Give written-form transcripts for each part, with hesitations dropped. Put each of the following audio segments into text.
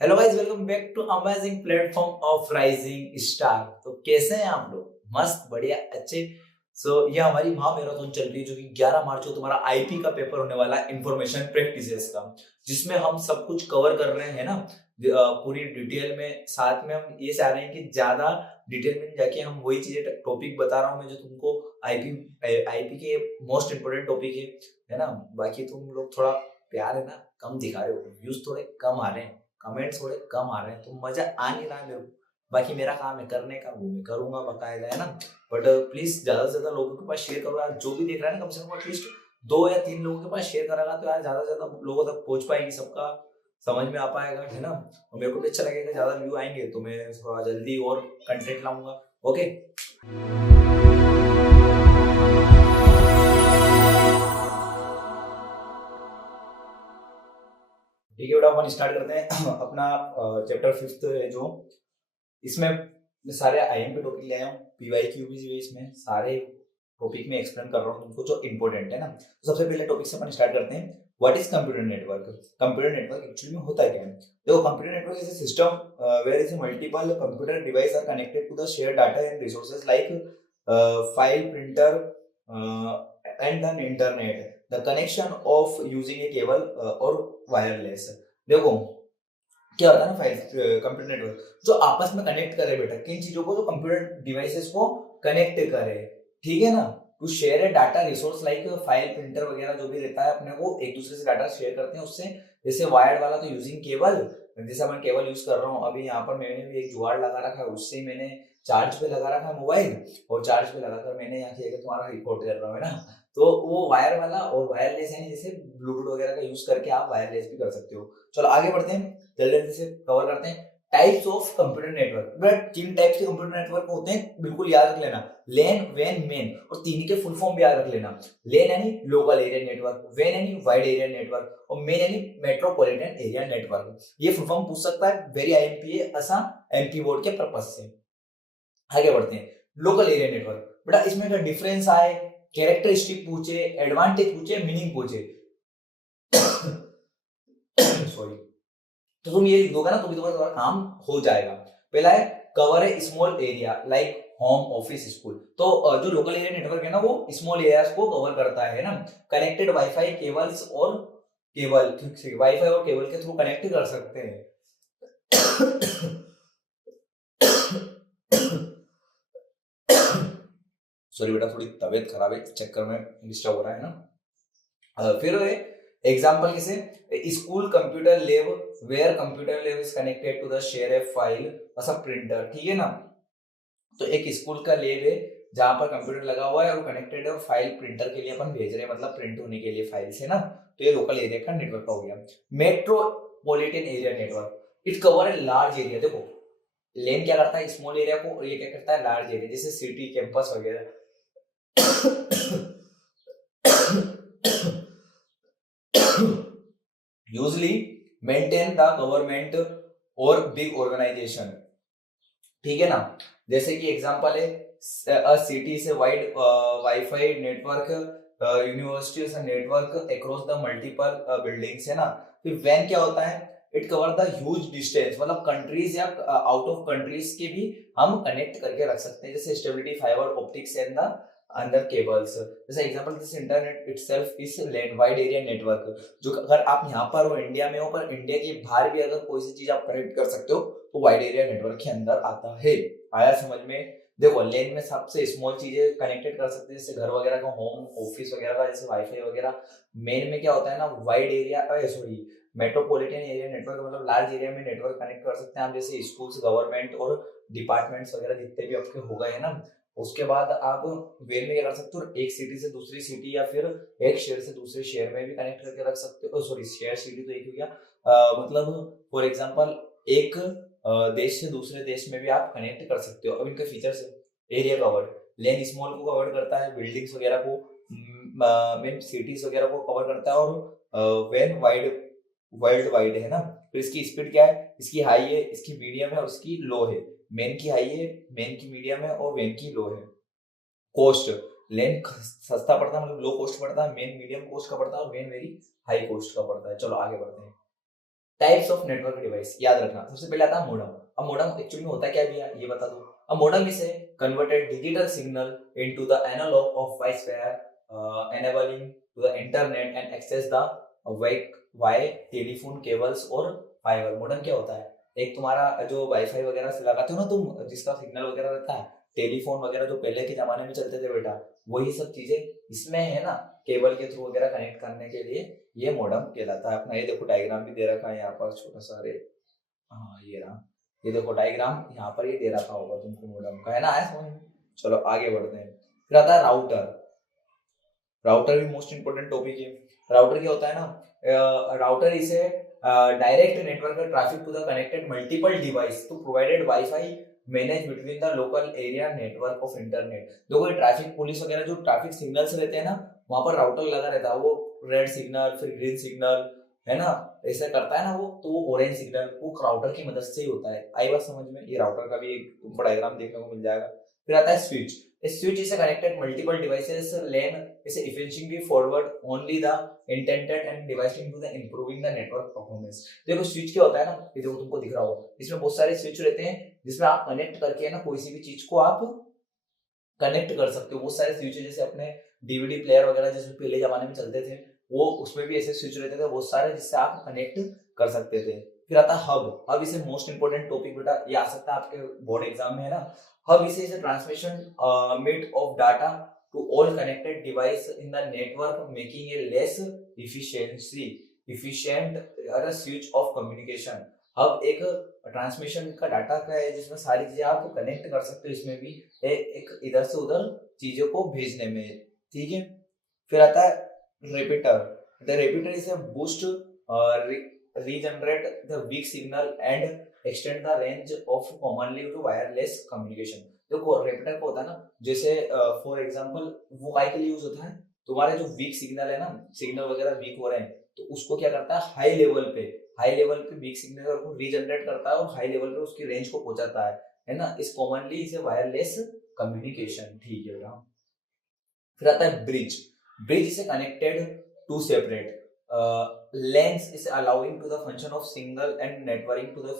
Hello guys, welcome back to amazing platform of rising star. तो कैसे हैं आप लोग? मस्त, बढ़िया, अच्छे। ये हमारी महामैराथन चल रही है जो कि 11 मार्च को तुम्हारा आईपी का पेपर होने वाला है, इंफॉर्मेशन प्रैक्टिसेस का, जिसमें हम सब कुछ कवर कर रहे हैं ना, पूरी डिटेल में। साथ में हम ये चाह रहे हैं कि ज्यादा डिटेल में जाके हम वही चीजें टॉपिक बता रहा हूँ मैं जो तुमको आईपी आईपी के मोस्ट इंपोर्टेंट टॉपिक है ना। बाकी तुम लोग थोड़ा प्यार है ना कम दिखा रहे हो, व्यूज थोड़े कम आ रहे हैं, कमेंट्स थोड़े कम आ रहे हैं, तो मजा आ नहीं रहा है मेरे को। बाकी मेरा काम है करने का, वो मैं करूंगा बकायदा, है ना। बट प्लीज ज्यादा से ज्यादा लोगों के पास शेयर करो यार, जो भी देख रहा है ना, कम से कम एटलीस्ट 2 या 3 लोगों के पास शेयर करेगा तो यार ज्यादा से ज्यादा लोगों तक पहुंच पाएगी, सबका समझ में आ पाएगा, है ना। और मेरे को भी अच्छा लगेगा, ज्यादा व्यू आएंगे तो मैं थोड़ा जल्दी और कंटेंट लाऊंगा। ओके, ठीक है बेटा, अपन स्टार्ट करते हैं अपना चैप्टर 5 है जो, इसमें मैं सारे आईएमपी टॉपिक ले आया हूँ, पीवाईक्यू भी जो है इसमें सारे टॉपिक में एक्सप्लेन कर रहा हूँ तुमको जो इंपॉर्टेंट है ना। तो सबसे पहले टॉपिक से अपन स्टार्ट करते हैं। What is computer network? Computer network actually में होता क्या है? देखो, computer network is a system where is multiple computer device are connected to the share data and resources like file, printer and the internet. The connection of using a cable और wireless. देखो क्या होता है ना, file computer network जो आपस में connect करे बेटा, किन चीजों को, जो कंप्यूटर डिवाइसेस को कनेक्ट करे, ठीक है ना। To share a data resource like file, printer वगैरह जो भी रहता है, अपने को एक दूसरे से डाटा शेयर करते हैं उससे। जैसे वायर्ड वाला तो यूजिंग केबल, जैसे मैं केबल यूज कर रहा हूँ अभी यहाँ पर, मैंने भी एक जुगाड़ लगा रखा है, उससे मैंने चार्ज पे लगा रखा है मोबाइल, और चार्ज पे लगाकर मैंने यहाँ किया कि तुम्हारा रिकॉर्ड कर रहा हूँ, है ना। तो वो वायर वाला और वायरलेस है, जैसे ब्लूटूथ वगैरह का यूज करके आप वायरलेस भी कर सकते हो। चलो आगे बढ़ते हैं, जल्दी जल्दी से कवर करते हैं। Types of computer network. But तीन टाइप्स के कंप्यूटर नेटवर्क होते हैं, बिल्कुल याद रख लेना। लेन, वेन, मेन, और तीन के फुल फॉर्म भी याद रख लेना। लेन यानी लोकल एरिया नेटवर्क, वेन यानी वाइड एरिया नेटवर्क, और मेन यानी मेट्रोपॉलिटन एरिया नेटवर्क। ये फुल फॉर्म पूछ सकता है, वेरी आईएमपीए असा एमपी बोर्ड के पर्पस से। आगे बढ़ते हैं, लोकल एरिया नेटवर्क। बेटा इसमें का डिफरेंस आए, कैरेक्टरिस्टिक पूछे, एडवांटेज पूछे, मीनिंग पूछे, सॉरी, तो तुम ये लिख दोगे ना तो भी तुम्हारा काम हो जाएगा। पहला है कवर है small area like home, office, school. तो जो लोकल एरिया नेटवर्क है ना, वो स्मॉल एरियाज को कवर करता है ना। कनेक्टेड वाईफाई केबल्स और केबल, वाईफाई और केबल के थ्रू कनेक्ट कर सकते हैं। सॉरी बेटा, थोड़ी तबीयत खराब है, चक्कर में डिस्टर्ब हो रहा है ना। फिर एग्जांपल कैसे, school computer lab where computer lab is connected to the share a file a printer, ठीक है ना। तो एक स्कूल का लैब है जहां पर कंप्यूटर लगा हुआ है और कनेक्टेड है, और फाइल प्रिंटर के लिए अपन भेज रहे हैं, मतलब प्रिंट होने के लिए फाइल से ना। तो ये लोकल एरिया का नेटवर्क हो गया। Metropolitan area network, it cover a large area. देखो, लेन क्या करता है, स्मॉल एरिया को, और ये क्या करता है, लार्ज एरिया, जैसे सिटी, कैंपस वगैरह। यूजली मेंटेन द गवर्नमेंट और बिग ऑर्गेनाइजेशन, ठीक है ना। जैसे कि एग्जांपल है, सिटी से वाइड वाईफाई नेटवर्क, यूनिवर्सिटी से network across the multiple buildings, है ना। फिर वैन क्या होता है, it cover the huge distance, मतलब कंट्रीज या आउट ऑफ कंट्रीज के भी हम कनेक्ट करके रख सकते हैं, जैसे stability fibre optics and the अंदर केबल्स। जैसे example, this internet itself is land wide area network, जो अगर आप यहाँ पर हो, इंडिया में हो, पर इंडिया के बाहर भी अगर कोई सी चीज आप कनेक्ट कर सकते हो तो वाइड एरिया नेटवर्क के अंदर आता है। आया समझ में? देखो, लेन में सबसे स्मॉल चीजें कनेक्टेड कर सकते हैं, जैसे घर वगैरह का, होम ऑफिस वगैरह का, जैसे वाईफाई वगैरह। मेन में क्या होता है ना, wide area, sorry, metropolitan area network, मतलब लार्ज एरिया में नेटवर्क कनेक्ट कर सकते हैं आप, जैसे स्कूल्स, गवर्नमेंट और डिपार्टमेंट्स वगैरह जितने भी आपके हो गए हैं ना। उसके बाद आप वेन में क्या कर सकते हो, एक सिटी से दूसरी सिटी या फिर एक शहर से दूसरे शहर में भी कनेक्ट करके रख सकते हो। सॉरी, शहर सिटी तो एक हो गया, मतलब फॉर एग्जांपल एक देश से दूसरे देश में भी आप कनेक्ट कर सकते हो। अब इनके फीचर्स, एरिया कवर्ड, लेन स्मॉल को कवर करता है, बिल्डिंग्स वगैरह को, मेन सिटीज वगैरह को कवर करता है, और वेन वाइड, वर्ल्ड वाइड, है ना। तो इसकी स्पीड क्या है, इसकी हाई है, इसकी मीडियम है और इसकी लो है। मेन की हाई है, मेन की मीडियम है और वेन की लो है। कॉस्ट, लेन सस्ता पड़ता है, मतलब लो कॉस्ट पड़ता है, मेन मीडियम कॉस्ट का पड़ता है, और वेन वेरी हाई कॉस्ट का पड़ता है। चलो आगे बढ़ते हैं। टाइप्स ऑफ नेटवर्क डिवाइस याद रखना। सबसे पहले आता है मोडम। अब मोडम एक्चुअली में होता क्या भैया ये बता दो। अब modem is a converted digital signal into the analogue of voice wire enabling to the internet and access the via telephone cables और फाइबर। मोडम क्या होता है, एक तुम्हारा जो वाईफाई वगैरह से लगाते हो ना तुम, जिसका सिग्नल वगैरह रहता है, टेलीफोन वगैरह जो पहले के जमाने में चलते थे बेटा, वही सब चीजें इसमें है ना, केबल के थ्रू वगैरह कनेक्ट करने के लिए ये मॉडेम कहलाता है अपना। ये देखो डायग्राम भी दे रखा है यहाँ पर छोटा सा, रे हाँ ये रहा, ये देखो डायग्राम यहाँ पर ये दे रखा होगा तुमको मॉडेम का, है ना, आया समझ में। चलो आगे बढ़ते हैं। फिर आता है राउटर। राउटर भी मोस्ट इंपोर्टेंट टॉपिक है। राउटर क्या होता है ना, राउटर इसे direct network traffic to the connected multiple device to provided wifi manage between the local area network of internet. देखो ये ट्रैफिक पुलिस वगैरह जो ट्रैफिक सिग्नल्स रहते हैं ना, वहां पर राउटर लगा रहता है, वो रेड सिग्नल फिर ग्रीन सिग्नल है ना, ऐसा करता है ना वो, तो वो ऑरेंज सिग्नल वो राउटर की मदद से ही होता है। आई बात समझ में। ये राउटर का भी तुमको डायग्राम देखने को मिल जाएगा। फिर आता है switch. Switch is connected multiple devices lane is efficiently forward only the intended and device into the improving the network performance। देखो स्विच क्या होता है ना, ये देखो तुमको दिख रहा होगा, इसमें बहुत सारे स्विच रहते हैं जिसमें आप कनेक्ट करके है ना कोई सी भी चीज को आप कनेक्ट कर सकते हो। बहुत सारे स्विच है, जैसे अपने डीवीडी प्लेयर वगैरह जैसे पहले जमाने में चलते थे, वो उसमें भी ऐसे स्विच रहते थे बहुत सारे जिससे आप कनेक्ट कर सकते थे। फिर आता है हब। हब इसे मोस्ट इंपोर्टेंट टॉपिक बेटा, ये आ सकता है आपके बोर्ड एग्जाम में, है ना। हब इसे transmission made of data to all connected device in the network, making a less efficient switch of communication। अब एक ट्रांसमिशन का डाटा का है जिसमें सारी चीजें आप कनेक्ट कर सकते हो, इसमें भी एक इधर से उधर चीजों को भेजने में, ठीक है। फिर आता है repeater. The repeater is a boost regenerate the weak signal and extend the range of commonly to wireless communication। देखो रिपीटर को होता है ना, जैसे फॉर एग्जांपल वो काय के लिए यूज होता है, तुम्हारे जो वीक सिग्नल है ना, सिग्नल वगैरह वीक हो रहे हैं, तो उसको क्या करता है हाई लेवल पे वीक सिग्नल को रीजनरेट करता है और हाई लेवल पे उसकी रेंज को पहुंचाता है ना। इस कॉमनली इसे वायरलेस कम्युनिकेशन, ठीक है बेटा। फिर आता है bridge. Bridge is connected to separate lanes is allowing to the function of single and networking to the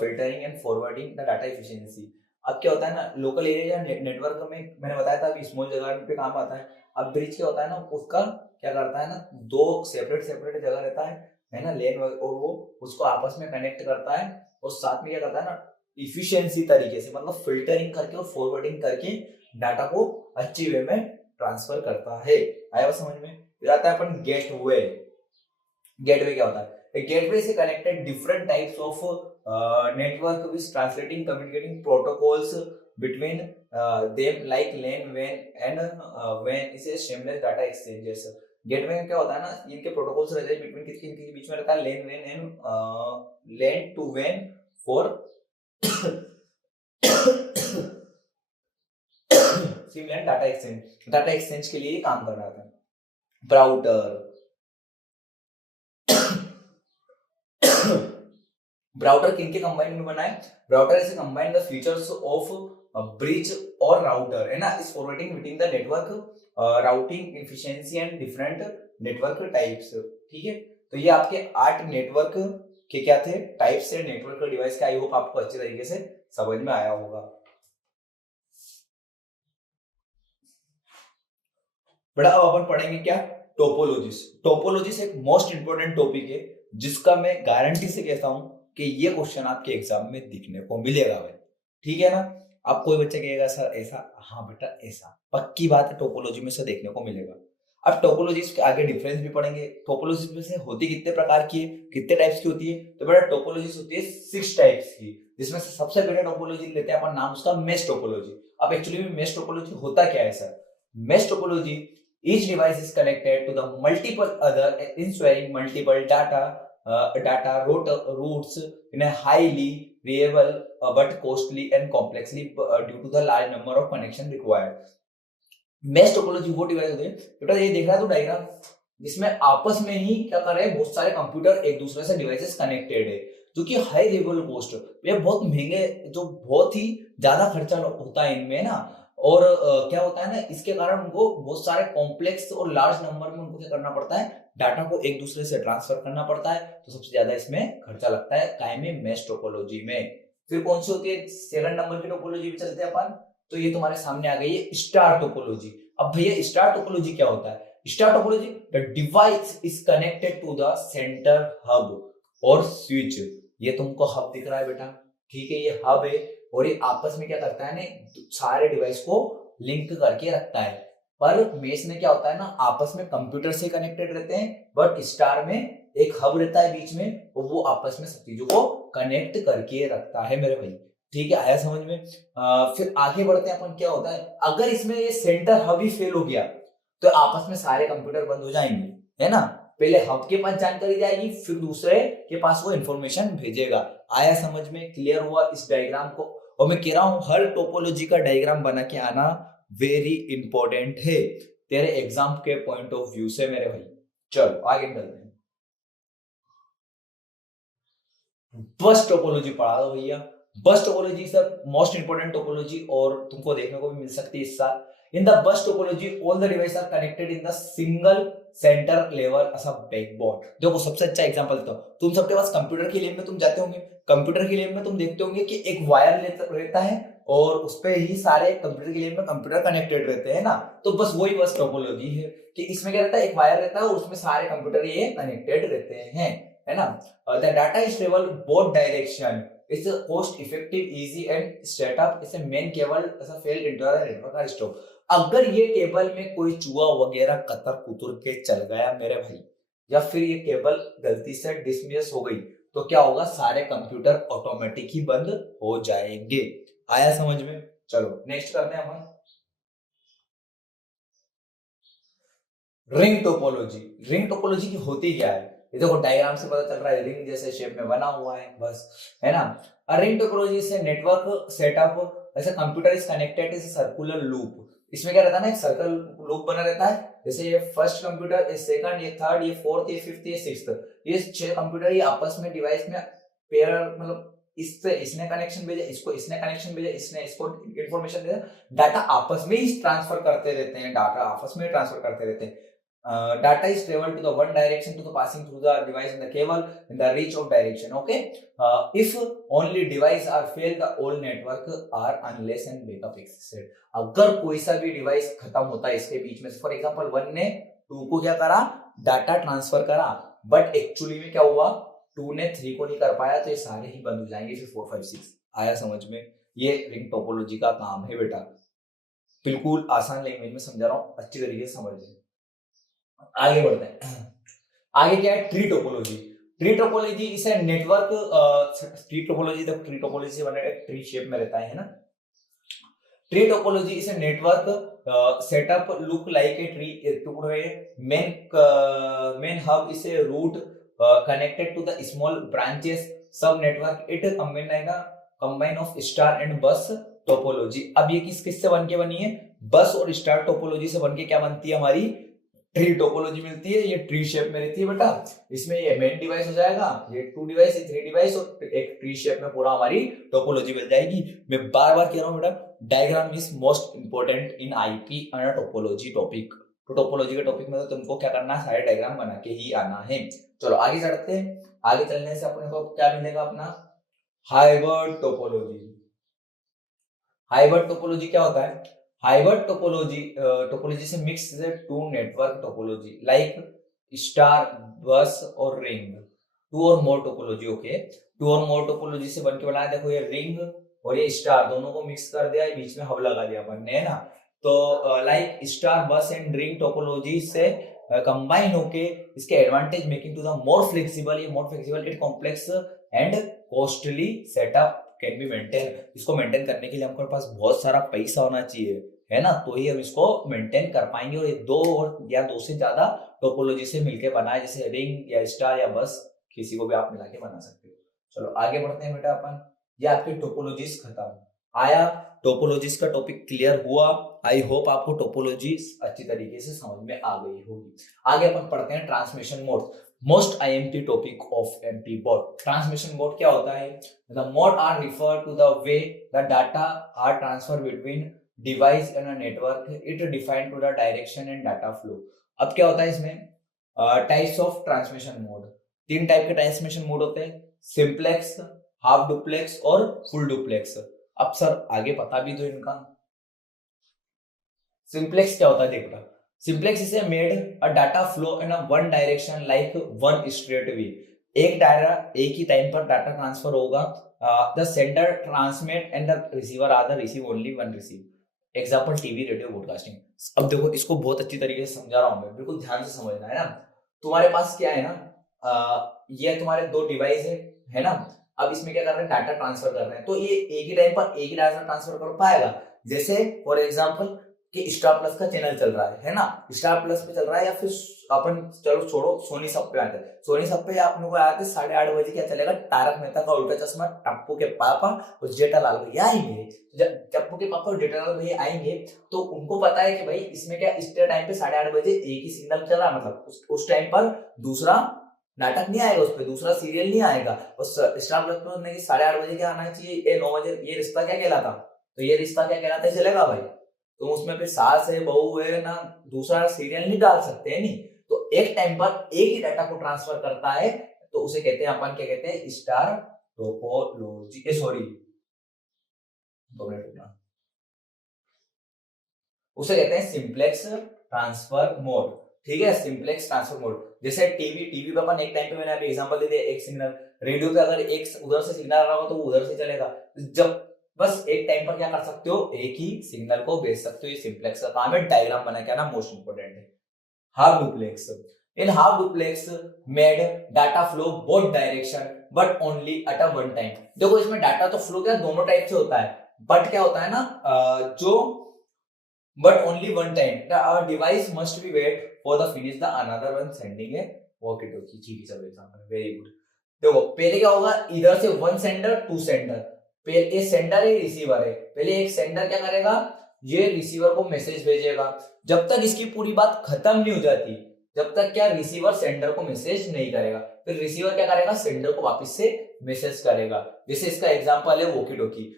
filtering and forwarding the data efficiency। अब क्या होता है ना, लोकल एरिया नेटवर्क में मैंने बताया था अभी स्मॉल जगह पे काम आता है। अब ब्रिज क्या होता है ना, उसका क्या करता है ना, दो सेपरेट जगह रहता है ना, लेन, और वो उसको आपस में कनेक्ट करता है और साथ में क्या करता है ना, इफिशियंसी तरीके से मतलब फिल्टरिंग करके और फॉरवर्डिंग करके डाटा को अच्छी वे में ट्रांसफर करता है। आया समझ में। फिर आता है अपन गेटवे। गेटवे क्या होता है, गेटवे से connected different types of network with translating communicating protocols between them like lane when and when इसे सेमलेस डाटा एक्सचेंजेस। गेटवे क्या होता है ना, इनके प्रोटोकॉल्स रहते हैं बिटवीन किसके बीच में रहता है, लेन when and lane to when for seamless data exchange के लिए काम कर रहा था। ब्राउटर। ब्राउटर किनके कंबाइन में बना है, brouter is combine the features of bridge और राउटर, है ना, इस forwarding between the network routing efficiency and different network types, ठीक है। तो ये आपके 8 नेटवर्क के क्या थे, टाइप्स से नेटवर्क डिवाइस का। आई होप आपको अच्छे तरीके से समझ में आया होगा। बड़ा अब अपन पढ़ेंगे क्या, टोपोलॉजीज। टोपोलॉजीज एक मोस्ट इंपोर्टेंट टॉपिक है जिसका मैं गारंटी से कहता हूं कि ये क्वेश्चन आपके एग्जाम में दिखने को मिलेगा भाई, ठीक है ना। अब कोई बच्चा कहेगा सर ऐसा, हाँ बेटा ऐसा, पक्की बात है, टोपोलॉजी में से देखने को मिलेगा। अब टोपोलॉजीज के आगे डिफरेंस भी पढ़ेंगे। टोपोलॉजीज में से होती कितने प्रकार की है, कितने टाइप्स की होती है, तो बेटा टोपोलॉजीज होती है 6 टाइप्स की, जिसमें से सबसे पहले टोपोलॉजी लेते हैं अपन नाम उसका मेश टोपोलॉजी। अब एक्चुअली में मेश टोपोलॉजी होता क्या है sir, mesh topology each device is connected to the multiple other ensuring multiple data routes in a highly reliable but costly and complexly due to the large number of connection required। mesh topology वो device होते हैं बेटा, ये देख रहा है तो diagram, जिसमें आपस में ही क्या कर रहे हैं, बहुत सारे कंप्यूटर एक दूसरे से डिवाइसेस कनेक्टेड है, जो कि हाई लेवल कॉस्ट, ये बहुत महंगे, जो बहुत ही ज्यादा खर्चा होता है इनमें ना, और क्या होता है ना, इसके कारण उनको बहुत सारे कॉम्प्लेक्स और लार्ज नंबर में उनको क्या करना पड़ता है, डाटा को एक दूसरे से ट्रांसफर करना पड़ता है। तो सबसे ज्यादा इसमें खर्चा लगता है काय में, मैश टोपोलॉजी में। फिर कौन सी होती है, 7 नंबर की टोपोलॉजी भी चलते हैं अपन, तो ये तुम्हारे सामने आ गई है स्टार टोपोलॉजी। अब भैया स्टार टोपोलॉजी क्या होता है, star topology, the device is connected to the centre hub और स्विच। ये तुमको हब दिख रहा है बेटा, ठीक है, ये हब है, और ये आपस में क्या करता है ना, सारे डिवाइस को लिंक करके रखता है। पर मेश में क्या होता है ना, आपस में कंप्यूटर से कनेक्टेड रहते हैं, बट स्टार में एक हब रहता है बीच में, और वो आपस में सब चीजों को कनेक्ट करके रखता है मेरे भाई। ठीक है, आया समझ में। फिर आगे बढ़ते हैं अपन, क्या होता है अगर इसमें ये सेंटर हब ही फेल हो गया तो आपस में सारे कंप्यूटर बंद हो जाएंगे, है ना। पहले हब के पास जानकारी जाएगी, फिर दूसरे के पास वो इंफॉर्मेशन भेजेगा। आया समझ में, क्लियर हुआ इस डायग्राम को। और मैं कह रहा हूं हर टोपोलॉजी का डायग्राम बना के आना वेरी इंपॉर्टेंट है तेरे एग्जाम के पॉइंट ऑफ व्यू से मेरे भाई। चलो आगे चलते हैं। बस टोपोलॉजी पढ़ा दो भैया। बस topology is the most important topology, और तुमको देखने को भी मिल सकती है इस साल। In the bus topology all the devices are connected in the single centre level as a backbone. देखो सबसे अच्छा एग्जांपल देता हूं, तुम सबके पास कंप्यूटर की लैब में तुम जाते होंगे, कंप्यूटर की लैब में तुम देखते होंगे कि एक वायर रहता है, और उस पे ही सारे कंप्यूटर की लैब में कंप्यूटर कनेक्टेड रहते हैं ना। तो बस वही बस टोपोलॉजी है कि इसमें क्या रहता है, एक वायर रहता है और उसमें सारे कंप्यूटर ये कनेक्टेड रहते हैं, है ना। The data is travel both direction. It's a cost effective, easy and setup. इसे मेन केबल ऐसा फेल into the network का स्टॉप। अगर ये केबल में कोई चूहा वगैरह कतर कुतर के चल गया मेरे भाई, या फिर ये केबल गलती से डिसमिस हो गई, तो क्या होगा, सारे कंप्यूटर ऑटोमेटिक ही बंद हो जाएंगे। आया समझ में। चलो नेक्स्ट करते हैं अपन, रिंग टोपोलॉजी। रिंग टोपोलॉजी की होती क्या है, ये देखो डायग्राम से पता चल रहा है, रिंग जैसे शेप में बना हुआ है बस, है ना। अ रिंग टोपोलॉजी से नेटवर्क सेटअप, ऐसे computer is connected is circular loop. इसमें क्या रहता है ना, एक सर्कल लूप बना रहता है, जैसे ये फर्स्ट कंप्यूटर, ये सेकंड, ये थर्ड, ये फोर्थ, ये फिफ्थ, ये सिक्स्थ, ये 6 कंप्यूटर ये आपस में डिवाइस में पेयर, मतलब इससे इसने कनेक्शन भेजा, इसको इसने कनेक्शन भेजा, इसने इसको इंफॉर्मेशन भेजा, डाटा आपस में ही ट्रांसफर करते रहते हैं, डाटा आपस में ट्रांसफर करते रहते हैं। Data is traveled to the one direction to the passing through the device in the cable in the reach of direction. Okay. If only device are failed, the whole network are unless and backup existed. अगर कोई सा भी device खत्म होता है इसके बीच में, for example 1 ने 2 को क्या करा, डाटा ट्रांसफर करा, बट एक्चुअली में क्या हुआ, 2 ने 3 को नहीं कर पाया, तो ये सारे ही बंद हो जाएंगे, फिर 4 5 6। आया समझ में। ये रिंग टोपोलॉजी का काम है बेटा, बिल्कुल आसान लैंग्वेज में समझा रहा हूँ, अच्छी तरीके से समझ लें। आगे बढ़ते हैं, आगे क्या है, ट्री टोपोलॉजी। ट्री टोपोलॉजी इसे network, tree topology, the tree topology से बना ट्री शेप में रहता है ना। ट्री टोपोलॉजी इसे network setup look like a tree, टुकड़े मेन हब इसे root connected to the small branches sub network, it combine of star and bus topology. अब ये किस से बन के बनी है, बस और स्टार टोपोलॉजी से बनके क्या बनती है हमारी, ट्री टोपोलॉजी मिलती है। ये ट्री शेप में रहती है बेटा, इसमें ये मेन डिवाइस हो जाएगा, ये 2 डिवाइस, ये 3 डिवाइस, और एक ट्री शेप में पूरा हमारी टोपोलॉजी मिल जाएगी। मैं बार बार कह रहा हूँ बेटा, diagram is most important in IP and topology topic. तो टोपोलॉजी के टॉपिक में तो तुमको क्या करना है, सारे डायग्राम बना के ही आना है। चलो आगे चलते हैं, आगे चलने से अपने को क्या मिलेगा, अपना हाइब्रिड टोपोलॉजी। हाइब्रिड टोपोलॉजी क्या होता है, हाइब्रिड टोपोलॉजी से mix two network topology like star, bus और रिंग, 2 और मोर टोपोलॉजी। ओके, 2 और मोर टोपोलॉजी से बनके बनाया, देखो ये रिंग और ये स्टार दोनों को मिक्स कर दिया, बीच में हब लगा दिया अपन ने, है ना। तो like star, bus and ring topology से कंबाइन होके इसके advantage making to the more flexible, ये more flexible, it complex and costly setup can be maintain. इसको मेंटेन करने के लिए हमारे पास बहुत सारा पैसा होना चाहिए, है ना, तो ही हम इसको मेंटेन कर पाएंगे। और ये 2 या 2 से ज्यादा टोपोलॉजी से मिलके बनाए, जैसे रिंग या स्टार या बस, किसी को भी आप मिला के बना सकते हो। चलो आगे बढ़ते हैं बेटा अपन, ये आपके टोपोलॉजीज खत्म। आया टोपोलॉजीज का टॉपिक क्लियर हुआ, आई होप आपको टोपोलॉजीज अच्छी तरीके से समझ में आ गई होगी। आगे अपन पढ़ते हैं transmission mode, most IMP topic of MP board. Transmission mode क्या होता है, the mode are refer to the way the data are transfer between device in a network it define to the direction and data flow. अब क्या होता है इसमें, types of transmission mode, 3 type के transmission mode होते हैं, simplex, half duplex और full duplex. अब सर आगे पता भी तो इनका। सिंप्लेक्स क्या होता है देखना, simplex is made a data flow in a one direction like one straight way. एक डाटा एक ही टाइम पर डाटा ट्रांसफर होगा, the sender transmit and the receiver are the receive only one receive. Example TV radio broadcasting. अब देखो इसको बहुत अच्छी तरीके से समझा रहा हूं मैं, बिल्कुल ध्यान से समझना है ना। तुम्हारे पास क्या है ना, ये तुम्हारे दो डिवाइस है ना। अब इसमें क्या कर रहे हैं, डाटा ट्रांसफर कर रहे हैं, तो ये एक ही टाइम पर एक ही डाटा ट्रांसफर कर पाएगा। जैसे फॉर एग्जांपल कि स्टार प्लस का चैनल चल रहा है ना, स्टार प्लस पे चल रहा है, या फिर अपन चलो छोड़ो सोनी सब पे आते हैं, सोनी सब पे आप लोग को आते 8:30 बजे क्या चलेगा, तारक मेहता का उल्टा चश्मा, टप्पू के पापा और जेठालाल भैया आएंगे। जब टप्पू के पापा और जेठालाल भैया आएंगे तो उनको पता है कि भाई इसमें क्या इस टाइम पे 8:30 बजे एक ही सिग्नल चल रहा है, मतलब उस टाइम पर दूसरा नाटक नहीं आएगा, उस पर दूसरा सीरियल नहीं आएगा। और स्टार प्लस पर 8:30 बजे क्या आना चाहिए, ये 9 बजे ये रिश्ता क्या कहलाता, तो ये रिश्ता क्या कहलाता है चलेगा भाई। तो उसमें फिर सास है बहू है ना, दूसरा सीरियल नहीं डाल सकते हैं नहीं। तो एक टाइम पर एक ही डाटा को ट्रांसफर करता है, तो उसे कहते हैं अपन क्या कहते हैं, स्टार टोपोलॉजी, सॉरी 2 मिनट रुकना, उसे कहते हैं सिंप्लेक्स ट्रांसफर मोड। ठीक है, सिंप्लेक्स ट्रांसफर मोड। जैसे टीवी टीवी पे अपन एक टाइम पे, मैंने अभी एग्जांपल दे दिया, एक सिग्नल। रेडियो पे अगर एक उधर से सिग्नल आ रहा होगा तो वो उधर से चलेगा। जब बस एक टाइम पर क्या कर सकते हो, एक ही सिग्नल को भेज सकते हो। ये सिंप्लेक्स का काम है, डायग्राम बना के ना मोस्ट इंपोर्टेंट है। Half duplex, in half duplex made data flow both direction but only at a one time. देखो इसमें डाटा तो फ्लो क्या दोनों टाइप से होता है, बट क्या होता है ना, जो but only one time our device must be wait for the finish the another one sending a walkie talkie। ठीक है, सब एग्जांपल वेरी गुड। देखो पहले क्या होगा, इधर से वन सेंडर टू सेंडर, पहले एक सेंडर है रिसीवर है, पहले एक सेंडर क्या करेगा, ये रिसीवर को मैसेज भेजेगा। जब तक इसकी पूरी बात खत्म नहीं हो जाती, जब तक क्या रिसीवर सेंडर को मैसेज नहीं करेगा, फिर रिसीवर क्या करेगा, सेंडर को वापस से मैसेज करेगा। जैसे इसका एग्जांपल है वॉकी टॉकी।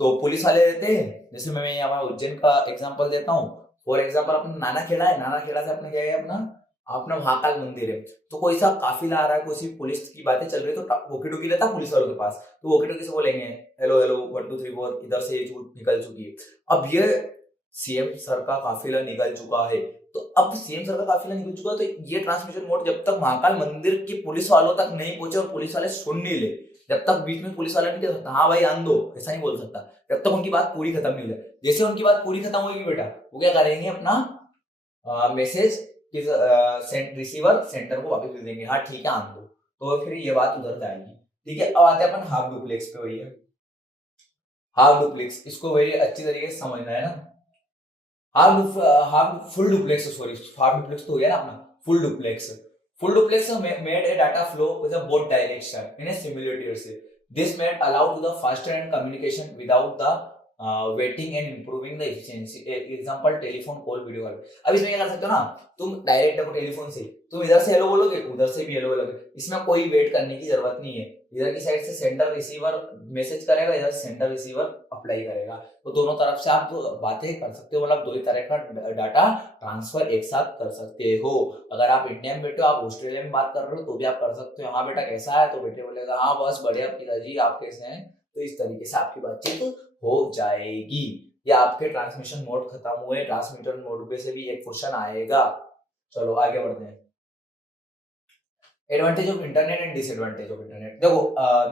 तो पुलिस वाले रहते हैं, जैसे मैं यहाँ उज्जैन का एग्जांपल देता हूँ। फॉर एग्जांपल अपना नाना खेड़ा है, नाना खेड़ा से अपने क्या है, अपना अपना महाकाल मंदिर है। तो कोई सा काफिला आ रहा है, कोई सी पुलिस की बातें चल रही है, तो वोकी टोकी लेता पुलिस वालों के पास, तो वोकी टोकी से बोलेंगे हेलो हेलो 1 2 3 4 इधर से ये छूट निकल चुकी है। अब ये सीएम सर का काफिला निकल चुका है, तो अब सीएम सर का काफिला निकल चुका है, तो ये ट्रांसमिशन मोड जब तक महाकाल मंदिर की पुलिस वालों तक नहीं पहुंचे और पुलिस वाले सुन नहीं ले, जब तक बीच में पुलिस वाला नहीं कह सकता हाँ भाई आन दो, ऐसा नहीं बोल सकता, जब तक उनकी बात पूरी खत्म नहीं हो जाए। जैसे उनकी बात पूरी खत्म होगी बेटा, वो क्या करेंगे, अपना मैसेज रिसीवर सेंटर को वापस भेज देंगे, हाँ ठीक है आन दो, तो फिर ये बात उधर जाएगी। ठीक है, अब आते हैं अपन हाफ डुप्लेक्स पे। वही है हाफ डुप्लेक्स, इसको वेरी अच्छी तरीके से समझना है ना। Half full duplex, sorry half duplex तो हो गया ना अपना, full duplex. Full duplex made a data flow with a both direction in a simultaneously. This made allow to the faster and communication without the waiting and improving the efficiency. Example telephone call video call. अब इसमें क्या कर सकते हो ना, तुम direct देखो telephone से तुम इधर से हेलो बोलोगे, उधर से भी हेलो बोलोगे, इसमें कोई वेट करने की जरूरत नहीं है। इधर की साइड से सेंटर रिसीवर मैसेज करेगा, इधर सेंटर रिसीवर अप्लाई करेगा, तो दोनों तरफ से आप बातें कर सकते हो, मतलब दो ही तरह का डाटा ट्रांसफर एक साथ कर सकते हो। अगर आप इंडिया में बैठे हो, आप ऑस्ट्रेलिया में बात कर रहे हो तो भी आप कर सकते हो। हाँ बेटा कैसा है, तो बेटे बोलेगा हाँ बस बढ़िया पिताजी, आप कैसे हैं, तो इस तरीके से आपकी बातचीत हो जाएगी। या आपके ट्रांसमिशन मोड खत्म हुए, ट्रांसमीटर मोड पे से भी एक क्वेश्चन आएगा। चलो आगे बढ़ते हैं। Advantage of internet and disadvantage of internet. देखो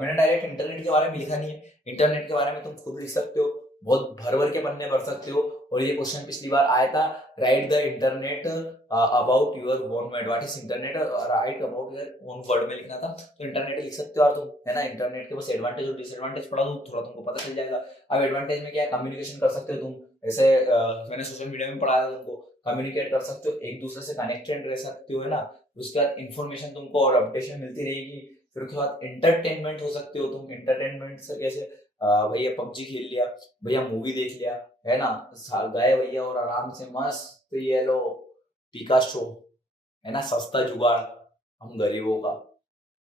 मैंने डायरेक्ट इंटरनेट के बारे में लिखा नहीं है, इंटरनेट के बारे में तुम खुद लिख सकते हो, बहुत भर भर के पन्ने भर सकते हो। और ये क्वेश्चन पिछली बार आया था, right the internet about your own word, what is internet, right about your own word में लिखना था, तो इंटरनेट लिख सकते हो और तुम, है ना। इंटरनेट के बस एडवांटेज और डिसएडवांटेज पढ़ा दो, थोड़ा तुमको पता चल जाएगा। अब एडवांटेज में क्या है, कम्युनिकेशन कर सकते हो तुम, ऐसे मैंने सोशल मीडिया में पढ़ाया था तुमको, कम्युनिकेट कर सकते हो, एक दूसरे से कनेक्टेड रह सकते हो, है ना। उसके बाद इन्फॉर्मेशन तुमको और अपडेशन मिलती रहेगी। फिर उसके बाद एंटरटेनमेंट हो सकते हो तुम, एंटरटेनमेंट से कैसे, भैया पबजी खेल लिया, भैया मूवी देख लिया, है ना, गए भैया और आराम से मस्त ये लो पिकासो, है ना, सस्ता जुगाड़ हम गरीबों का,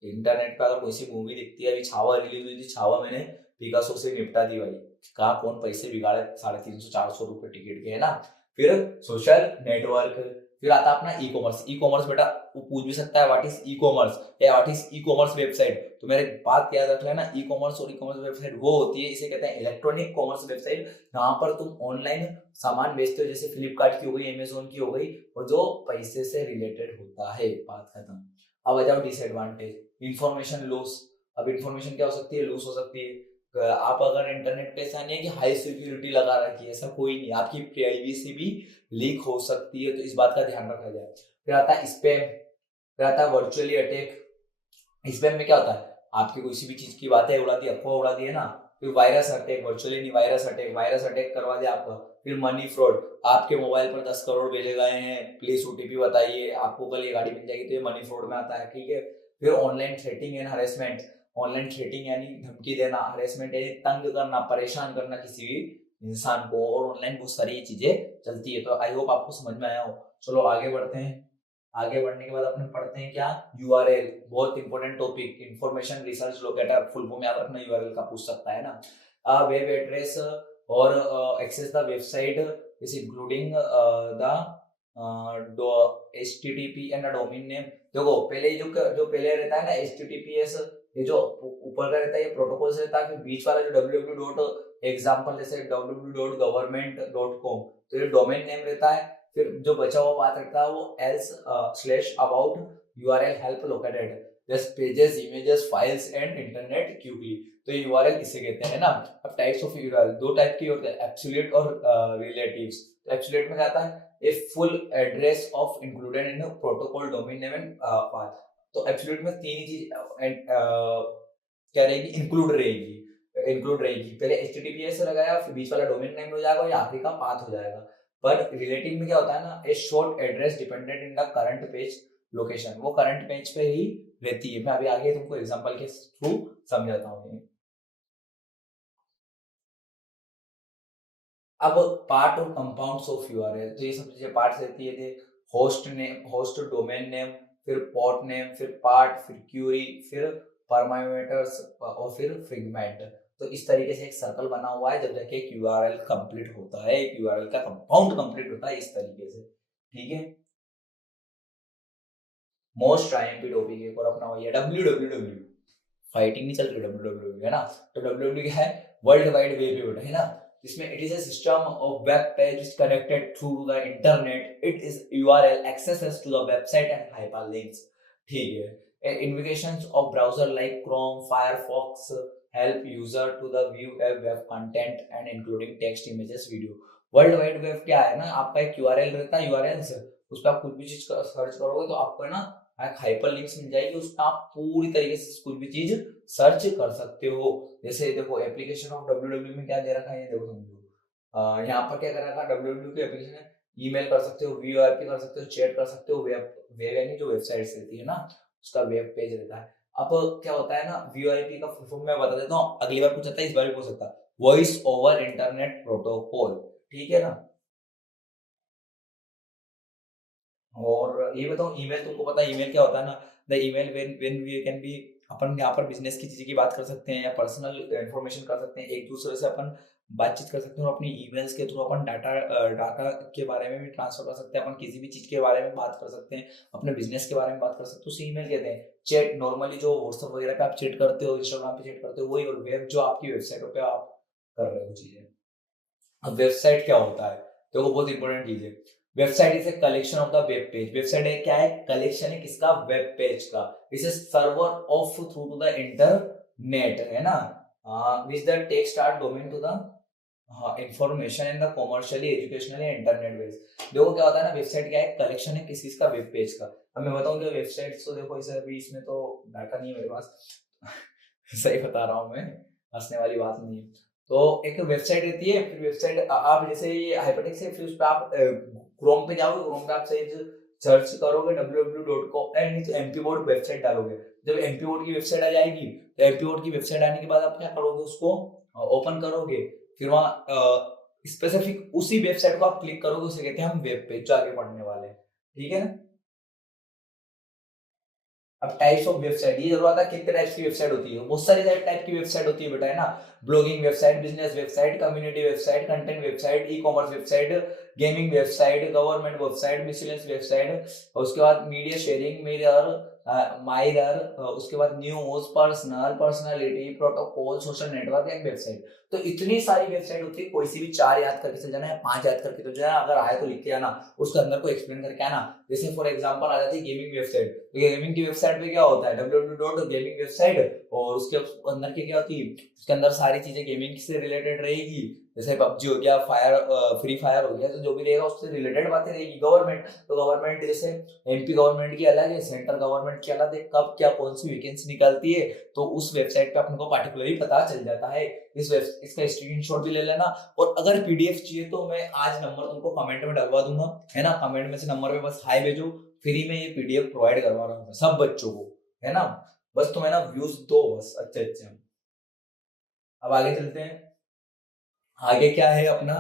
इंटरनेट पे अगर कोई सी मूवी दिखती है, अभी छावा रिलीज हुई थी, छावा मैंने पिकासो से निपटा दी भाई, कहा कौन पैसे बिगाड़े 350-400 रुपए टिकट के, है ना। फिर सोशल नेटवर्क, फिर आता अपना ई कॉमर्स। ई कॉमर्स बेटा वो पूछ भी सकता है व्हाट इज ई कॉमर्स या what is E commerce website, तो मेरे बात याद रख लेना, ई कॉमर्स और ई कॉमर्स वेबसाइट वो होती है, इसे कहते हैं इलेक्ट्रॉनिक कॉमर्स वेबसाइट, जहां पर तुम ऑनलाइन सामान बेचते हो, जैसे फ्लिपकार्ट की हो गई, अमेजोन की हो गई, और जो पैसे से रिलेटेड होता है, बात खत्म। अब आ जाओ डिसएडवांटेज, इंफॉर्मेशन लॉस। अब इंफॉर्मेशन क्या हो सकती है, लूज हो सकती है। आप अगर इंटरनेट पे, ऐसा नहीं है कि हाई सिक्योरिटी लगा रखी है, ऐसा कोई नहीं, आपकी प्राइवेसी भी लीक हो सकती है, तो इस बात का ध्यान रखा जाए। फिर आता है स्पैम, फिर आता है वर्चुअली अटैक। स्पैम में क्या होता है, आपकी कोई सी भी चीज की बातें उड़ा दी, अफवाह उड़ा दी, है ना। फिर वायरस अटैक, वर्चुअली नहीं, वायरस अटैक करवा दिया आपका। फिर मनी फ्रॉड, आपके मोबाइल पर 10 करोड़ भेजे गए हैं, प्लीज ओटीपी बताइए, आपको कल ये गाड़ी मिल जाएगी, तो ये मनी फ्रॉड में आता है, ठीक है। फिर online threatening and harassment, online threatening यानी धमकी देना, हरेसमेंट यानी तंग करना, परेशान करना किसी भी इंसान को, और ऑनलाइन बहुत सारी चीजें चलती है। तो आई होप आपको समझ में आया हो। चलो आगे बढ़ते हैं। आगे बढ़ने के बाद अपने पढ़ते हैं क्या, यूआरएल, बहुत important topic, information research locator, full form याद रखना, यूआरएल का पूछ सकता है ना। वेब एड्रेस और access the website is including the HTTP and domain name. देखो पहले जो जो पहले रहता है ना HTTPS, ये जो ऊपर का रहता है ये प्रोटोकॉल से रहता है, फिर बीच वाला जो www एग्जांपल जैसे www.government.com, तो ये डोमेन नेम रहता है। फिर जो बचा हुआ पार्ट रहता है वो else/about URL help located just pages images files and internet quickly, तो URL इसे कहते हैं ना। अब टाइप्स ऑफ URL दो टाइप की होते हैं, एब्सोल्यूट और रिलेटिव्स। तो एब्सोल्यूट में क्या आता है, a full address of included in protocol domain name and path. तो एब्सोल्यूट में तीन ही चीज क्या रहेगी, इंक्लूड रहेगी। पहले HTTPS से लगाया, फिर बीच वाला डोमेन नेम हो जाएगा, या आखिरी का पाथ हो जाएगा। पर रिलेटिव में क्या होता है ना, ए short address dependent in the current page location, वो करंट पेज पे ही रहती है। मैं अभी आगे तुमको एग्जांपल के थ्रू समझाता हूँ। अब पार्ट और कंपाउंड्स ऑफ यूआरएल, तो ये सब चीजें पार्ट्स रहती है, host name, host domain name, फिर पोर्ट नेम, फिर पार्ट, फिर क्यूरी, फिर पैरामीटर्स, और फिर फ्रेगमेंट। तो इस तरीके से एक सर्कल बना हुआ है, जब जाके एक यूआरएल कंप्लीट होता है, एक यूआरएल का कंपाउंड कंप्लीट होता है इस तरीके से, ठीक है। मोस्ट आईएमपी टॉपिक एक और अपना हुआ है www, फाइटिंग नहीं चल रही, www है ना। तो www क्या है, वर्ल्ड वाइड वेब है ना। इसमें it is a system of web page connected through the internet, it is URL access to the website and hyperlinks, ठीक है। Invocations of browser like Chrome Firefox help user to the view web content and including text images video. World Wide Web क्या है ना, आपका एक URL रहता है, URL से उस पर आप कुछ भी चीज सर्च करोगे तो आपको है ना हाइपर लिंक्स मिल जाएगी, उसमें आप पूरी तरीके से कुछ भी चीज सर्च कर सकते हो। जैसे देखो एप्लीकेशन ऑफ www में क्या दे रखा है, ये देखो समझो। यहाँ पर क्या कर रखा है, www की एप्लीकेशन है, ईमेल कर सकते हो, वीओआईपी कर सकते हो, चैट कर सकते हो, वेब वेब यानी जो वेबसाइट रहती है ना, उसका वेब पेज रहता है। अब क्या होता है ना, वीओआईपी का फुल फॉर्म मैं बता देता हूँ, अगली बार पूछ सकता है, इस बार भी पूछ सकता है, वॉइस ओवर इंटरनेट प्रोटोकॉल, ठीक है ना। और ये बताओ ईमेल, तुमको पता है ईमेल क्या होता है ना, the email when we can be, अपन यहाँ पर बिजनेस की चीजें की बात कर सकते हैं या पर्सनल इंफॉर्मेशन कर सकते हैं, एक दूसरे से अपन बातचीत कर सकते हैं, और अपनी ईमेल्स के थ्रू अपन डाटा के बारे में भी ट्रांसफर कर सकते हैं, अपन किसी भी चीज के बारे में बात कर सकते हैं, अपने बिजनेस के बारे में बात कर सकते हैं, उसे ईमेल कहते हैं। चैट नॉर्मली जो व्हाट्सएप वगैरह पे आप चैट करते हो, इंस्टाग्राम पे चैट करते हो, वही। और वेब जो आपकी वेबसाइटों पे आप कर रहे हो चीजें। अब वेबसाइट क्या होता है, तो वो बहुत इंपॉर्टेंट चीज है। Website is a collection of the web page, website है क्या है, कलेक्शन है किसका, वेब पेज का। इस server of through to the internet, है ना, which the text are domain to the information in the commercially educationally internet base. देखो क्या होता है ना, वेबसाइट क्या है, कलेक्शन है किस का, वेब पेज का। अब मैं बताऊं कि वेबसाइट तो देखो इसे अभी इसमें तो डाटा नहीं है मेरे पास सही बता रहा हूँ मैं, हंसने वाली बात नहीं है। तो एक वेबसाइट रहती है, फिर वेबसाइट आप जैसे ये हाइपरटेक्स्ट है, फिर उस पर आप क्रोम पे जाओगे, क्रोम पे आप सही सर्च करोगे www.com नहीं तो एमपी बोर्ड वेबसाइट डालोगे। जब एमपी बोर्ड की वेबसाइट आ जाएगी, तो एमपी बोर्ड की वेबसाइट आने के बाद आप क्या करोगे, उसको ओपन करोगे, फिर वहाँ स्पेसिफिक उसी वेबसाइट को आप क्लिक करोगे, उसे कहते हैं हम वेब पेज, जो आगे पढ़ने वाले हैं, ठीक है ना। अब टाइप्स ऑफ वेबसाइट, ये जरूर आता है कितने टाइप्स की वेबसाइट होती है, बहुत सारी टाइप की वेबसाइट होती है बेटा, है ना। Blogging website, business website, community website, content website, ई commerce website, gaming website, government website, miscellaneous website, उसके बाद मीडिया शेयरिंग, मिरर, माइरर, उसके बाद news, personal, personality, protocol, social network and website. तो इतनी सारी वेबसाइट होती है, कोई सी भी 4 याद करके चल जाना है, 5 याद करके चल जाना, अगर आए तो लिख के आना, उसके अंदर को एक्सप्लेन करके आना। जैसे फॉर एग्जांपल आ जाती है गेमिंग वेबसाइट, तो गेमिंग की वेबसाइट पे क्या होता है, www.gaming वेबसाइट, और उसके अंदर की क्या होती है, उसके अंदर सारी चीजें गेमिंग से रिलेटेड रहेगी, जैसे पबजी हो गया, फ्री फायर हो गया, तो जो भी रहेगा उससे रिलेटेड बातें रहेगी। गवर्नमेंट, तो गवर्नमेंट जैसे एमपी गवर्नमेंट की अलग है, सेंट्रल गवर्नमेंट की अलग है, कब क्या कौन सी वैकेंसी निकलती है, तो उस वेबसाइट पे अपन को पार्टिकुलरली पता चल जाता है। इसका स्क्रीनशॉट भी ले लेना, और अगर पीडीएफ चाहिए तो मैं आज नंबर तुमको कमेंट में डलवा दूंगा, है ना। कमेंट में से नंबर पे बस हाई भेजो, फ्री में ये पीडीएफ प्रोवाइड करवा रहा हूँ सब बच्चों को, है ना। बस तुम्हें ना व्यूज दो बस अच्छे अच्छे। अब आगे चलते हैं, आगे क्या है अपना,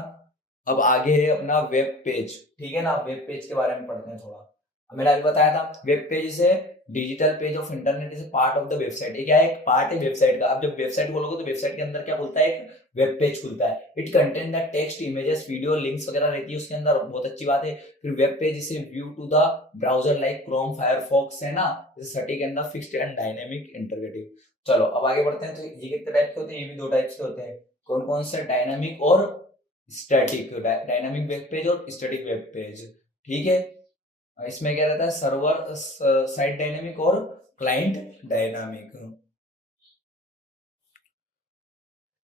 अब आगे है अपना वेब पेज, ठीक है ना। वेब पेज के बारे में पढ़ते हैं थोड़ा। मैंने अभी बताया था वेब पेज से digital page of internet is part of the website, ये क्या है, एक पार्ट है वेबसाइट का। आप जब वेबसाइट खोलोगे तो वेबसाइट के अंदर क्या खुलता है, एक वेब पेज खुलता है। It contain the text, images, video, links वगैरह रहती है उसके अंदर, बहुत अच्छी बात है। फिर वेब पेज इसे view to the browser like Chrome, Firefox, है ना, static and the fixed and dynamic interpretive. चलो अब आगे बढ़ते हैं। तो ये कितने टाइप के होते हैं, ये भी 2 टाइप्स के होते हैं। कौन कौन से, डायनामिक और स्टैटिक, डायनामिक वेब पेज और स्टैटिक वेब पेज, ठीक है। इसमें क्या रहता है, सर्वर साइड डायनामिक और क्लाइंट डायनामिक।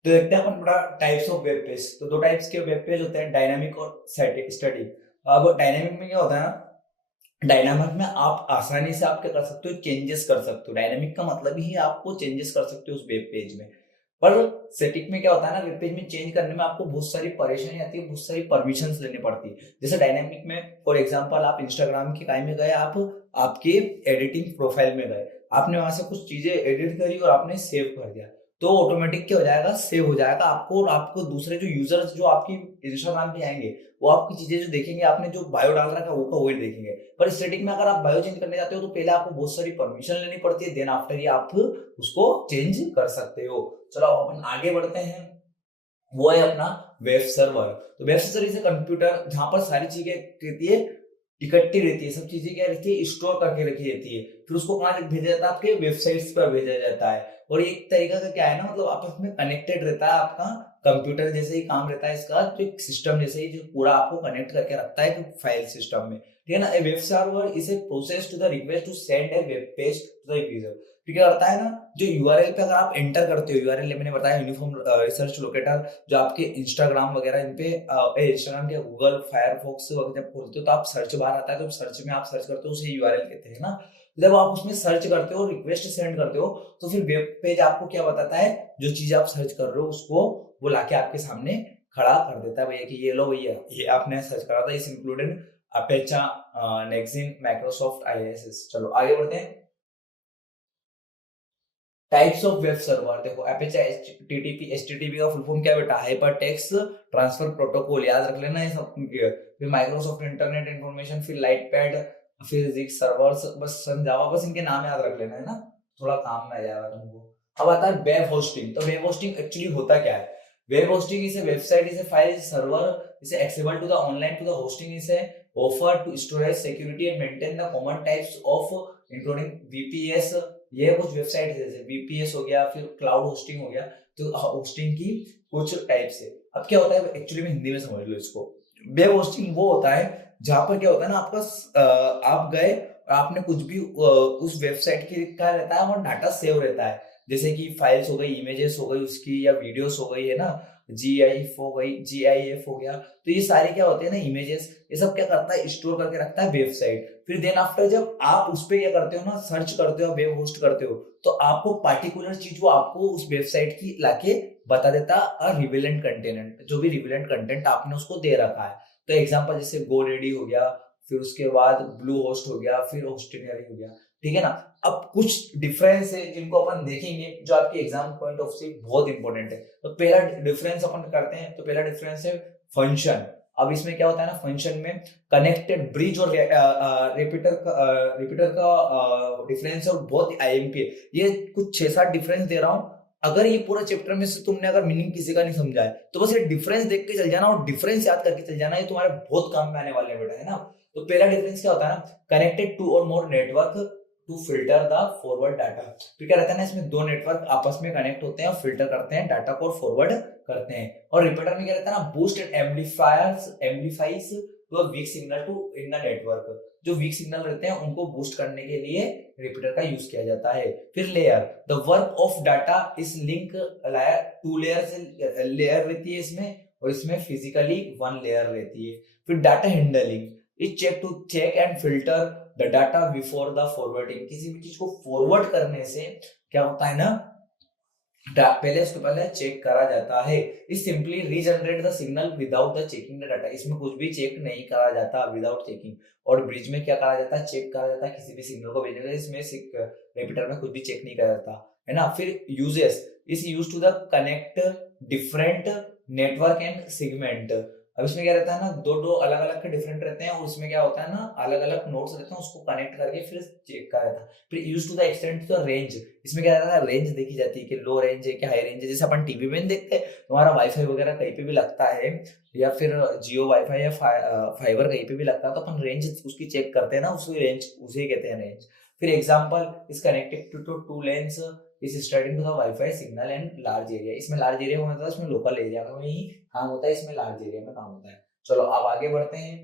तो देखते हैं अपन बड़ा टाइप्स ऑफ वेब पेज। तो 2 टाइप्स के वेब पेज होते हैं, डायनामिक और स्टैटिक। अब डायनामिक में क्या होता है ना, डायनामिक में आप आसानी से आप क्या कर सकते हो, चेंजेस कर सकते हो। डायनामिक का मतलब ही आपको चेंजेस कर सकते हो उस वेब पेज में। पर स्टैटिक में क्या होता है ना, वेब पेज में चेंज करने में आपको बहुत सारी परेशानी आती है, बहुत सारी परमिशंस लेनी पड़ती है। जैसे डायनामिक में फॉर एग्जांपल आप इंस्टाग्राम के टाइम में गए, आप आपके एडिटिंग प्रोफाइल में गए, आपने वहां से कुछ चीजें एडिट करी और आपने सेव कर दिया, तो ऑटोमेटिक क्या हो जाएगा, सेव हो जाएगा आपको। और आपको दूसरे जो यूजर्स जो आपकी इंस्टाग्राम पे आएंगे, वो आपकी चीजें जो देखेंगे, आपने जो बायो डाल रखा है वो का वही देखेंगे। पर स्टैटिक में अगर आप बायो चेंज करने जाते हो तो पहले आपको बहुत सारी परमिशन लेनी पड़ती है, देन आफ्टर ही आप उसको चेंज कर सकते हो। चलो अपन आगे बढ़ते हैं, वो है अपना वेब सर्वर। तो वेब सर्वर इज कंप्यूटर जहां पर सारी चीजें रहती है, इकट्ठी रहती है, सब चीजें क्या रहती है, स्टोर करके रखी रहती है। फिर उसको कहाँ भेजा जाता है, आपके वेबसाइट्स पर भेजा जाता है। और एक तरीका का क्या है ना, मतलब आपस में कनेक्टेड रहता है, आपका कंप्यूटर जैसे ही काम रहता है इसका, तो एक सिस्टम जैसे ही जो पूरा आपको कनेक्ट करके रखता है फाइल सिस्टम में, ठीक है ना। A web server is a process to the request to send a web page to the user. फिर क्या करता है ना, जो यूआरएल पे अगर आप एंटर करते हो, यूआरएल मैंने बताया यूनिफॉर्म रिसर्च लोकेटर, जो आपके इंस्टाग्राम वगैरह इन पे इंस्टाग्राम के गूगल फायरफॉक्स जब खोलते हो तो आप सर्च बार आता है, तो सर्च में आप सर्च करते हो उसे यूआरएल कहते हैं ना। जब आप उसमें सर्च करते हो, रिक्वेस्ट सेंड करते हो, तो फिर वेब पेज आपको क्या बताता है, जो चीज आप सर्च कर रहे हो उसको वो लाके आपके सामने खड़ा कर देता है, भैया कि ये लो भैया, ये आपने सर्च करा था, इस इंक्लूडेड अपेचा, नेक्सिन, माइक्रोसॉफ्ट, आईएसएस। चलो आगे बढ़ते हैं। टाइप्स ऑफ वेब सर्वर देखो, एपीएच, एचटीटीपी, एचटीटीपी का फुल फॉर्म क्या बेटा, हाइपर टेक्स्ट ट्रांसफर प्रोटोकॉल, याद रख लेना ये सब। फिर माइक्रोसॉफ्ट इंटरनेट इंफॉर्मेशन, फिर लाइट पैड, फिर जिग सर्वर्स, बस समझावा, बस इनके नाम याद रख लेना, है ना, थोड़ा काम में आ जाएगा तुमको। अब आता है वेब होस्टिंग। तो वेब होस्टिंग एक्चुअली होता क्या है, web hosting is a website, is a file, is server, is accessible to the online to the hosting, is a offer to storage, security and maintain the common types of including VPS. ये कुछ website जैसे VPS हो गया, फिर cloud hosting हो गया, तो hosting की कुछ टाइप्स है। अब क्या होता है, एक्चुअली में हिंदी में समझ लो इसको। वेब होस्टिंग वो होता है जहां पर क्या होता है ना, आपका आप गए और आपने कुछ भी उस वेबसाइट की क्या रहता है, वहाँ डाटा सेव रहता है, जैसे कि फाइल्स हो गई, इमेजेस हो गई उसकी, या वीडियोस हो गई, है ना, जीआईएफ हो गई, जीआईएफ हो गया। तो ये सारे क्या होते हैं ना, इमेजेस, ये सब क्या करता है, स्टोर करके रखता है वेबसाइट। फिर देन आफ्टर जब आप उस पर क्या करते हो ना, सर्च करते हो, वेब होस्ट करते हो, तो आपको पार्टिकुलर चीज वो आपको उस वेबसाइट की लाके बता देता है, रिविलेंट कंटेंट, जो भी रिविलेंट कंटेंट आपने उसको दे रखा है। तो एग्जांपल जैसे गो रेडी हो गया, फिर उसके बाद ब्लू होस्ट हो गया, फिर होस्टिनरी हो गया, ठीक है ना। अब कुछ डिफरेंस है जिनको अपन देखेंगे, जो आपके एग्जाम पॉइंट ऑफ से बहुत इंपॉर्टेंट है। तो पहला डिफरेंस अपन करते हैं, तो पहला डिफरेंस है फंक्शन। अब इसमें क्या होता है ना, फंक्शन में कनेक्टेड ब्रिज और रिपीटर का डिफरेंस और बहुत आईएमपी है। ये कुछ 6-7 डिफरेंस दे रहा हूँ। अगर ये पूरा चैप्टर में से तुमने अगर मीनिंग किसी का नहीं समझा है तो बस ये डिफरेंस देख के चल जाना और डिफरेंस याद करके चल जाना, ये तुम्हारे बहुत काम में आने वाले बेटा, है ना। तो पहला डिफरेंस क्या होता है ना, connected two or more network to filter the forward data. तो क्या रहता है ना, इसमें दो नेटवर्क आपस में कनेक्ट होते हैं और फिल्टर करते हैं डाटा को, फॉरवर्ड करते हैं। और रिपीटर में क्या रहता है ना, boost and amplifies to a weak signal to in the network. जो वीक सिग्नल रहते हैं उनको बूस्ट करने के लिए रिपीटर का यूज किया जाता है। फिर layer, the work of data इस लिंक टू लेयर से लेयर रहती है इसमें, और इसमें फिजिकली वन लेयर रहती है। फिर data handling is check and filter the data before the forwarding. किसी भी चीज को फॉरवर्ड करने से क्या होता है ना, पहले उसको पहले चेक करा जाता है। इस simply regenerate the signal without the checking the data. इसमें कुछ भी चेक नहीं करा जाता विदाउट चेकिंग। और ब्रिज में क्या करा जाता है, चेक करा जाता है किसी भी सिग्नल को भेजने का। इसमें रिपीटर में कुछ भी चेक नहीं करा जाता, है ना। फिर uses is use to the connect different network and segment. अब इसमें क्या रहता है ना, दो दो अलग अलग के डिफरेंट रहते हैं और उसमें क्या होता है ना, अलग अलग नोड्स रहते हैं, उसको कनेक्ट करके फिर चेक करा जाता है। फिर use to the extend to the range. इसमें क्या रहता है, रेंज देखी जाती है कि लो रेंज है कि हाई रेंज है। जैसे अपन टीवी में देखते हैं, तुम्हारा वाईफाई वगैरह कहीं पे भी लगता है, या फिर जियो वाईफाई या फाइबर कहीं पे भी लगता है, तो अपन रेंज उसकी चेक करते हैं ना, उसकी रेंज उसे कहते हैं रेंज। फिर example is connected to two LANs is starting to the wifi signal and large area. इसमें लार्ज एरिया होता है, इसमें लोकल एरिया में ही काम होता है, इसमें लार्ज एरिया में काम होता है। चलो अब आगे बढ़ते हैं।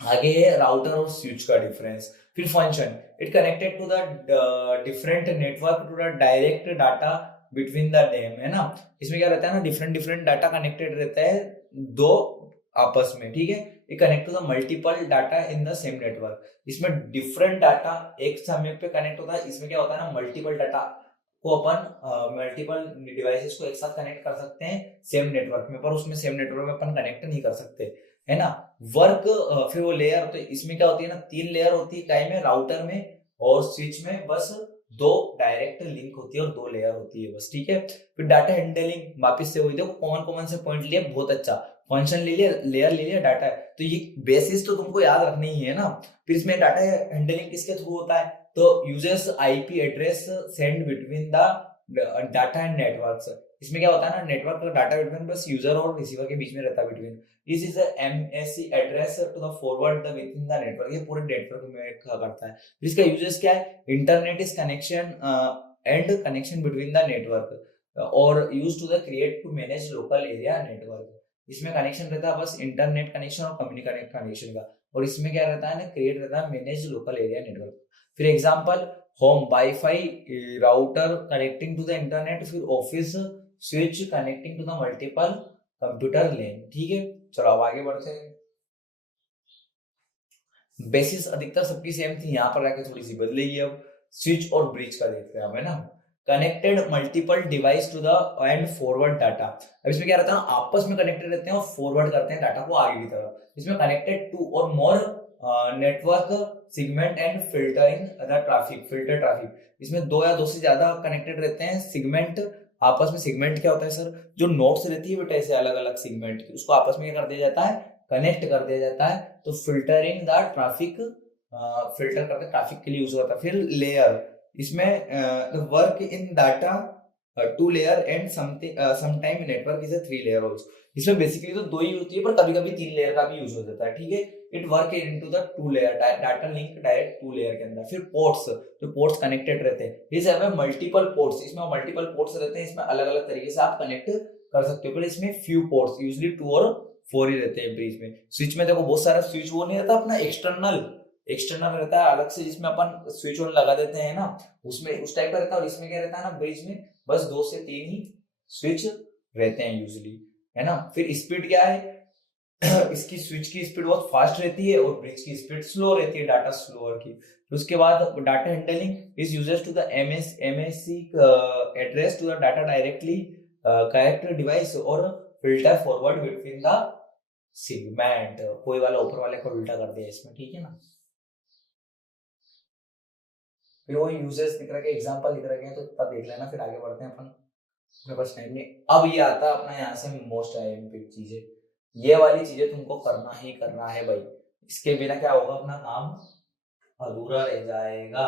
आगे है राउटर और स्विच का डिफरेंस। फिर function it connected to the different network to the direct data between the them, है ना। इसमें क्या रहता है ना, डिफरेंट डिफरेंट डाटा कनेक्टेड रहता है दो आपस में, ठीक है। ये connect to the multiple data in the same network. इसमें डिफरेंट डाटा एक समय पे कनेक्ट होता है। इसमें क्या होता है ना, मल्टीपल डाटा को अपन मल्टीपल डिवाइसेस को एक साथ कनेक्ट कर सकते हैं सेम नेटवर्क में, पर उसमें सेम नेटवर्क में अपन कनेक्ट नहीं कर सकते, है ना। वर्क फिर वो लेयर, तो इसमें क्या होती है ना, 3 लेयर होती है टाइम में, राउटर में और स्विच में बस 2 डायरेक्ट लिंक होती है और 2 लेयर होती है बस, ठीक है। फिर डाटा हैंडलिंग वापस से वही, देखो कॉमन कॉमन से पॉइंट लिए, बहुत अच्छा। फंक्शन ले लिया, लेयर ले लिया, डाटा है, तो ये बेसिस तो तुमको याद रखनी ही है ना। फिर इसमें डाटा हैंडलिंग किसके थ्रू होता है, तो users IP address send between the data and networks. इसमें क्या होता है ना, नेटवर्क का डाटा बिटवीन बस यूजर और रिसीवर के बीच में रहता है between. This is MSC address to the forward the within the network. ये पूरे नेटवर्क में करता है। इसका यूजेस क्या है, internet is connection and connection between the network और use to the create to manage local area network. इसमें कनेक्शन रहता है बस इंटरनेट कनेक्शन और कम्युनिकेशन कनेक्शन का, और इसमें क्या रहता है ना, क्रिएट रहता है मैनेज लोकल एरिया नेटवर्क। फिर example home wifi router connecting to the internet, फिर office switch connecting to the multiple computer LAN, ठीक है। चलो अब आगे बढ़ते हैं। बेसिस अधिकतर सबकी सेम थी, यहाँ पर आके थोड़ी सी बदलेगी। अब स्विच और ब्रिज का देखते हैं, है ना। Connected multiple device to the and forward data. अब इसमें क्या रहता है, आपस में कनेक्टेड रहते हैं और फॉरवर्ड करते हैं डाटा को आगे की तरफ। इसमें connected two or more network segment and filtering the traffic, filter traffic. इसमें 2 या 2 से ज्यादा कनेक्टेड रहते हैं सेगमेंट आपस में। सेगमेंट क्या होता है सर, जो नोड्स रहती है बेटा ऐसे अलग अलग सेगमेंट, उसको आपस में क्या कर दिया जाता है, कनेक्ट कर दिया जाता है। तो फिल्टरिंग द ट्रैफिक, फिल्टर करते ट्रैफिक के लिए यूज होता है। फिर लेयर, इसमें work in data 2 layer and sometime network is 3 layer also. इसमें बेसिकली तो 2 ही होती है, पर कभी कभी 3 लेयर का भी यूज हो जाता है, ठीक है। It work into the 2 layer data link direct 2 layer के अंदर। फिर पोर्ट्स, जो पोर्ट्स कनेक्टेड रहते हैं, दिस हैव मल्टीपल पोर्ट्स। इसमें मल्टीपल पोर्ट्स रहते हैं, इसमें अलग अलग तरीके से आप कनेक्ट कर सकते हो। पर इसमें फ्यू पोर्ट्स, यूजुअली 2 और 4 ही रहते हैं ब्रिज में। स्विच में देखो बहुत सारा स्विच, वो नहीं रहता अपना एक्सटर्नल रहता है अलग से, जिसमें अपन स्विच ऑन लगा देते हैं ना, उसमें उस टाइप का रहता है। और इसमें क्या रहता है ना, ब्रिज में बस 2 से 3 ही स्विच रहते हैं यूजुअली, है ना। फिर स्पीड क्या है, इसकी स्विच की स्पीड बहुत फास्ट रहती है और ब्रिज की स्पीड स्लो रहती है, डाटा स्लोअर की। तो उसके बाद data handling is uses to the MSC address to the data directly connect device और filter forward between the segment. कोई वाला ऊपर वाले को उल्टा कर दिया इसमें, ठीक है ना। फिर वो यूजेस दिख रहा है, एग्जांपल दिख रहा है, तो तब देख लेना, फिर आगे बढ़ते हैं अपन, मेरे पास टाइम नहीं। अब ये आता है अपना यहाँ से मोस्ट आईएमपी चीजें, ये वाली चीजें तुमको करना ही करना है भाई, इसके बिना क्या होगा, अपना काम अधूरा रह जाएगा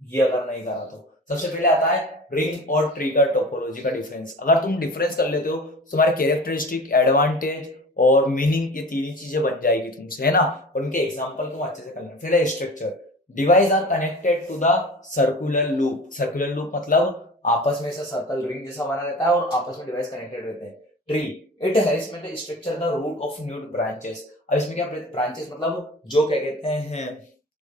ये अगर नहीं करा तो। सबसे पहले आता है रिंग और ट्री का टोपोलॉजी का डिफरेंस। अगर तुम डिफरेंस कर लेते हो तो तुम्हारे कैरेक्टरिस्टिक, एडवांटेज और मीनिंग, ये तीन ही चीजें बन जाएगी तुमसे, है ना। और उनके एग्जांपल तुम अच्छे से कर लेना। फिर है structure. Device are connected to the circular loop. Circular loop मतलब आपस में ऐसा सर्कल रिंग जैसा बना रहता है और आपस में डिवाइस कनेक्टेड रहते हैं। ट्री, इट हैज में structure the root of new branches. अब इसमें क्या, ब्रांचेस मतलब जो क्या कहते हैं,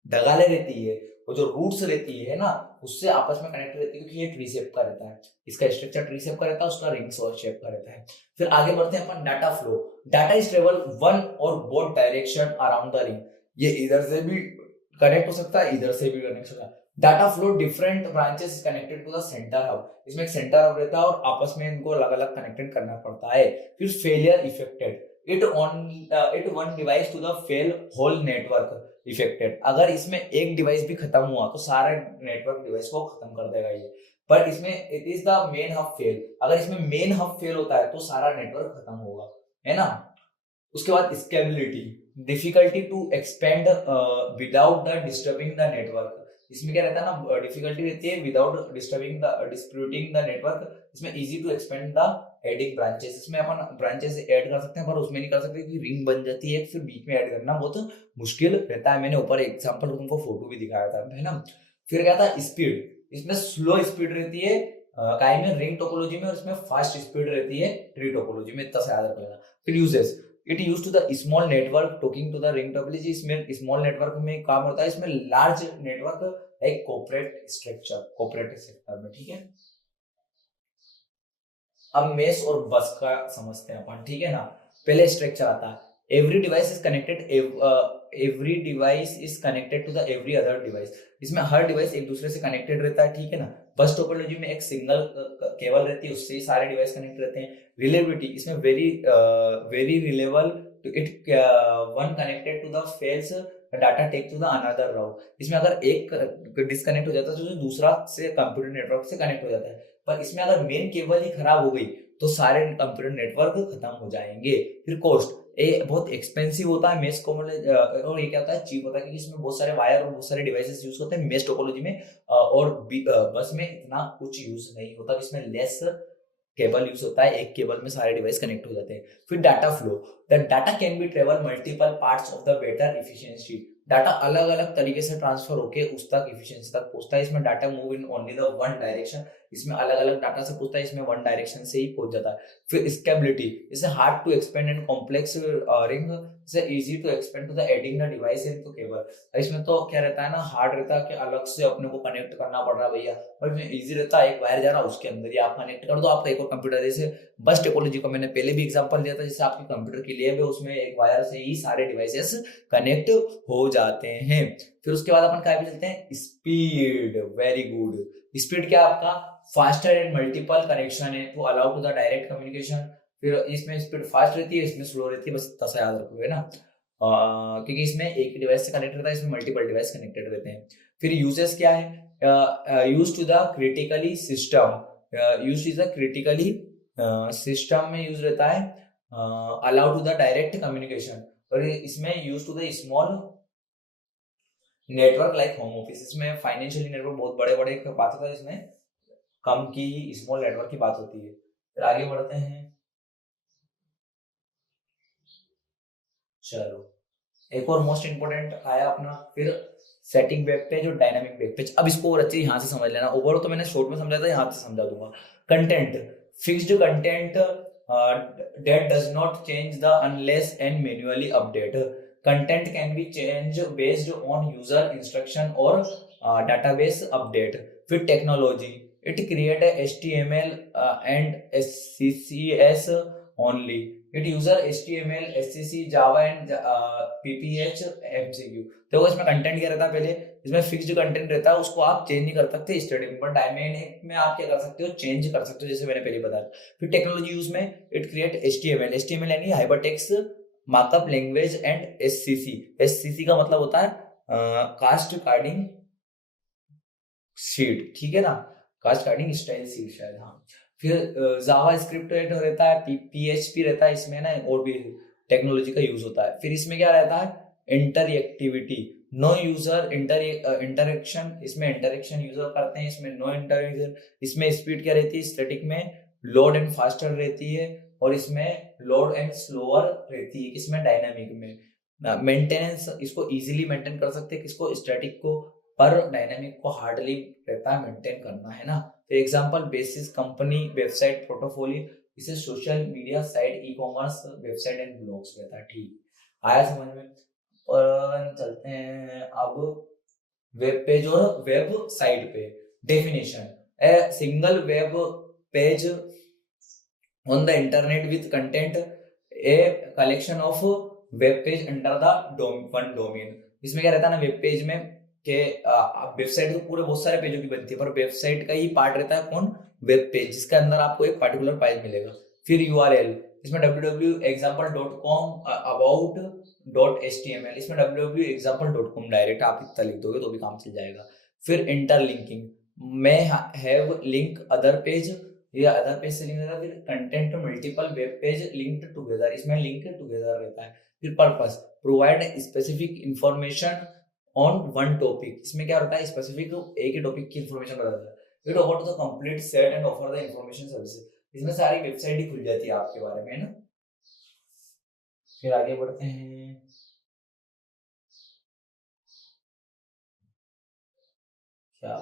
डगाले रहती है, वो जो रूट्स रहती है ना, उससे आपस में कनेक्ट रहती है, क्योंकि ये ट्री शेप का रहता है। इसका स्ट्रक्चर ट्री शेप का रहता है, उसका रिंग शेप का रहता है। फिर आगे बढ़ते हैं अपन data flow. Data is travel one or both direction around the ring. ये इधर से भी कनेक्ट हो सकता है, इधर से भी कनेक्ट हो सकता है। Data flow different branches connected to the centre hub. इसमें एक सेंटर हब रहता है और आपस में इनको अलग अलग कनेक्टेड करना पड़ता है। फिर failure affected, it one device to the fail whole network affected. अगर इसमें एक डिवाइस भी खत्म हुआ तो सारे नेटवर्क डिवाइस को खत्म कर देगा ये। पर इसमें it is the main hub fail. अगर इसमें मेन हब फेल होता है तो सारा नेटवर्क खत्म होगा, है ना। उसके बाद scalability, difficulty to expand without the disturbing the network. इसमें क्या रहता है ना, डिफिकल्टी रहती है without disturbing the disputing the network. इसमें easy to expand the adding branches. इसमें अपन ब्रांचेस ऐड कर सकते हैं, पर उसमें नहीं कर सकते क्योंकि रिंग बन जाती है, फिर बीच में ऐड करना बहुत मुश्किल रहता है। मैंने ऊपर एग्जांपल तुमको फोटो भी दिखाया था, है ना। फिर क्या था, स्पीड। इसमें स्लो स्पीड रहती है काय में, रिंग टोपोलॉजी में, और इसमें फास्ट स्पीड रहती है ट्री टोपोलॉजी में। इतना सा याद रखना। फिर uses, it use to the small network talking to the ring topology. इसमें स्मॉल नेटवर्क में काम होता है, इसमें large network like corporate structure, corporate sector में, ठीक है। अब मेश और बस का समझते हैं अपन, ठीक है ना। पहले स्ट्रक्चर आता है, every device is connected, every device is connected to the every other device. इसमें हर डिवाइस एक दूसरे से कनेक्टेड रहता है, ठीक है ना। बस टोपोलॉजी में एक सिंगल केबल रहती है, उससे ही सारे डिवाइस कनेक्ट रहते हैं। रिलेबिलिटी, इसमें very reliable to it, one connected to the fails data take to the another route. इसमें अगर एक डिस्कनेक्ट हो जाता है तो दूसरा से कंप्यूटर नेटवर्क से कनेक्ट हो जाता है। पर इसमें अगर मेन केबल ही खराब हो गई तो सारे कंप्यूटर नेटवर्क खत्म हो जाएंगे। फिर कॉस्ट, ये बहुत एक्सपेंसिव होता है मेश और ये क्या होता है, चीप होता है, क्योंकि इसमें बहुत सारे वायर और बहुत सारे डिवाइसेस यूज होते हैं मेश टोपोलॉजी में। और बस में इतना कुछ यूज नहीं होता, इसमें लेस केबल यूज होता है, एक केबल में सारे डिवाइस कनेक्ट हो जाते हैं। फिर data flow, the data can be travel multiple parts of the better efficiency. Data अलग अलग तरीके से ट्रांसफर होके उस तक इफिशियंसी तक पहुंचता है। इसमें data move in only the one direction. इसमें अलग अलग डाटा से पूछता है, इसमें वन डायरेक्शन से ही पहुंच जाता है। फिर स्केबिलिटी, इसे hard to expand and complex ring से easy to expand to the adding the device into cable. इसमें तो क्या रहता है ना, हार्ड रहता है कि अलग से अपने को कनेक्ट करना पड़ रहा है भैया, और इसमें इजी रहता है, एक वायर जा रहा है उसके अंदर ही आप कनेक्ट कर दो आपका एक और कंप्यूटर। जैसे बस टेक्नोलॉजी को मैंने पहले भी एग्जांपल दिया था, जैसे आपके कंप्यूटर के लिए भी उसमें एक वायर से ही सारे डिवाइसेस कनेक्ट हो जाते हैं। फिर उसके बाद अपन क्या भी चलते हैं, स्पीड। Very good. स्पीड क्या आपका, फास्टर एंड मल्टीपल कनेक्शन है तो allow to the direct communication. फिर इसमें स्पीड फास्ट रहती है, इसमें स्लो रहती है, बस तसा याद रखोगे ना। क्योंकि इसमें एक डिवाइस से कनेक्ट रहता है, इसमें मल्टीपल डिवाइस कनेक्टेड रहते हैं। फिर यूजेस क्या है, use to the critically system, use is the critically system में यूज रहता है, allow to the direct communication. और इसमें use to the small network like home office. इसमें फाइनेंशियली नेटवर्क बहुत बड़े बड़े का बात होता है, इसमें कम की स्मॉल नेटवर्क की बात होती है। फिर आगे बढ़ते हैं, चलो एक और मोस्ट इंपोर्टेंट आया अपना, फिर सेटिंग वेब पेज और डायनामिक वेब पेज। अब इसको और अच्छे यहाँ से समझ लेना, ओवरऑल तो मैंने शॉर्ट में समझा था, यहाँ से समझा दूंगा। Content, fixed content that does not change the unless and manually update. Content can be changed based on user instruction or database update. फिर technology, it create a HTML and CSS only. It user HTML, SCC, Java and PPH, MCQ। तो इसमें content क्या रहता है, पहले इसमें fixed content रहता है, उसको आप चेंज नहीं कर सकते स्टडी में। पर डायनामिक में आप क्या कर सकते हो, चेंज कर सकते हो, जैसे मैंने पहले बताया। फिर टेक्नोलॉजी यूज में, इट क्रिएट HTML यानी hypertext markup language and SCC का मतलब होता है कास्ट कार्डिंग शीट, ठीक है ना, कास्ट कार्डिंग स्टाइल शीट शायद, हाँ। फिर जावा स्क्रिप्ट रहता है, PHP रहता है इसमें ना, और भी टेक्नोलॉजी का यूज होता है। फिर इसमें क्या रहता है, इंटरएक्टिविटी, नो यूजर इंटरेक्शन, इसमें इंटरेक्शन यूजर करते हैं, इसमें नो इंटरेक्शन। इसमें स्पीड क्या रहती है, स्टैटिक में लोड एंड फास्टर रहती है, और इसमें लोड एंड स्लोअर रहती है, इसमें डायनामिक में। मेंटेनेंस, इसको इजीली मेंटेन कर सकते हैं किसको, स्टैटिक को, पर डायनामिक को हार्डली रहता है मेंटेन करना, है ना। तो example basis company website portfolio, इसे social media site, e commerce website and blogs रहता है। ठीक आया समझ में। और चलते हैं अब वेब पेज और वेबसाइट पे। Definition, a single web page on the internet with content, a collection of web page under the one domain। इसमें क्या रहता है ना वेब पेज में कि वेबसाइट तो पूरे बहुत सारे पेजों की बनती है, पर वेबसाइट का ही पार्ट रहता है कौन, वेब पेज, जिसके अंदर आपको एक पर्टिकुलर पेज मिलेगा। फिर URL, इसमें www.example.com, about.html, इसमें www.example.com डायरेक्ट आप इतना लिख दोगे तो भी काम चल जाएगा। फिर इंटरलिंकिंग, मैं हैव लिंक अदर पेज, ये अदर पेज से लिंक रहता है। फिर content multiple web page linked together, इसमें लिंक टुगेदर रहता है। फिर purpose, provide specific information on one topic, इसमें क्या होता है, स्पेसिफिक एक ही टॉपिक की इंफॉर्मेशन बताता है। It offer to the complete set and offer the information services, इसमें सारी वेबसाइट ही खुल जाती है आपके बारे में, है ना। फिर आगे बढ़ते हैं। क्या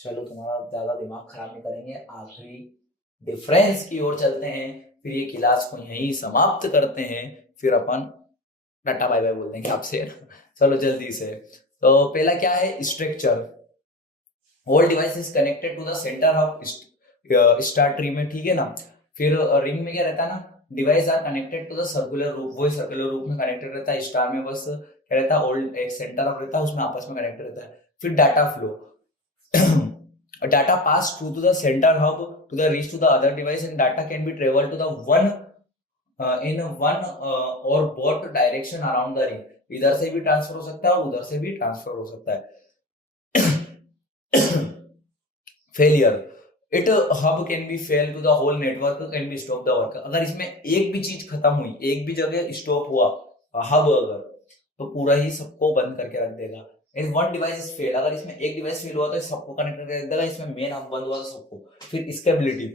चलो तुम्हारा ज्यादा दिमाग खराब नहीं करेंगे, आखिरी डिफरेंस की ओर चलते हैं, फिर ये क्लास को यहीं समाप्त करते हैं, फिर अपन टाटा बाय बाय बोल देंगे आपसे। चलो जल्दी से। तो पहला क्या है, structure, all device is connected to the centre of star tree में, ठीक है ना। फिर रिंग में क्या रहता है ना, device are connected to the circular रूप, वो सर्कुलर रूप में कनेक्टेड रहता है। स्टार में बस क्या रहता है, ऑल एक सेंटर ऑफ रहता है, उसमें आपस में कनेक्टेड रहता है। फिर data flow, data pass through to the center hub to the reach to the other device, and data can be traveled to the one in one or both direction around the ring, इधर से भी transfer हो सकता है और उधर से भी ट्रांसफर हो सकता है। Failure, it hub can be fail to the whole network, can be stop the work, अगर इसमें एक भी चीज खत्म हुई, एक भी जगह स्टॉप हुआ हब अगर, तो पूरा ही सबको बंद करके रख देगा। If one device is fail, अगर इसमें एक डिवाइस फेल हुआ तो सबको कनेक्ट करके रख देगा, इसमें मेन हब बंद हुआ तो सबको। फिर scalability,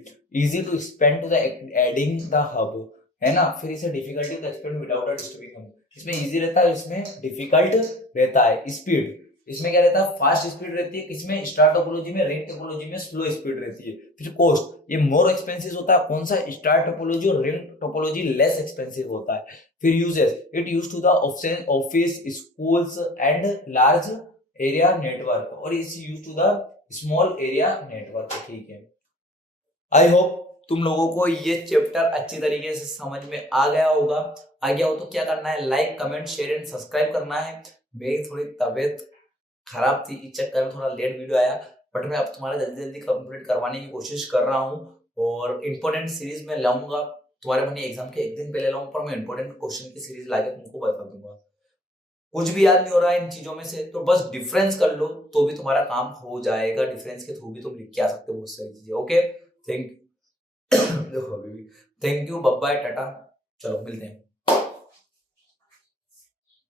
easy to expand to the adding the hub, है ना। फिर इसे difficulty to expand without a disturbing hub, इसमें इजी रहता है, इसमें डिफिकल्ट रहता है। स्पीड, इसमें क्या रहता है, फास्ट स्पीड रहती है, किसमें, स्टार टोपोलॉजी में, रिंग टोपोलॉजी में स्लो स्पीड रहती है। फिर कॉस्ट, ये मोर एक्सपेंसिव होता है, कौन सा, स्टार टोपोलॉजी, और रिंग टोपोलॉजी लेस एक्सपेंसिव होता है। फिर uses, it use to the office, schools and large area network, और is use to the small area network, ठीक है। आई होप तुम लोगों को ये चैप्टर अच्छी तरीके से समझ में आ गया होगा। आ गया हो तो क्या करना है, like comment share and subscribe करना है। मेरी थोड़ी तबीयत खराब थी, इस चक्कर में थोड़ा लेट वीडियो आया, बट मैं अब तुम्हारे जल्दी जल्दी कंप्लीट करवाने की कोशिश कर रहा हूँ, और इंपॉर्टेंट सीरीज में लाऊंगा तुम्हारे बने एग्जाम के एक दिन पहले लाऊंगा, पर मैं इंपॉर्टेंट क्वेश्चन की सीरीज लाके तुमको बता दूंगा। कुछ भी याद नहीं हो रहा है इन चीजों में से, तो बस डिफरेंस कर लो तो भी तुम्हारा काम हो जाएगा, डिफरेंस के थ्रू भी तुम लिख के आ सकते हो बहुत सारी चीजें। Okay, thank you, bye bye, टाटा, चलो मिलते हैं।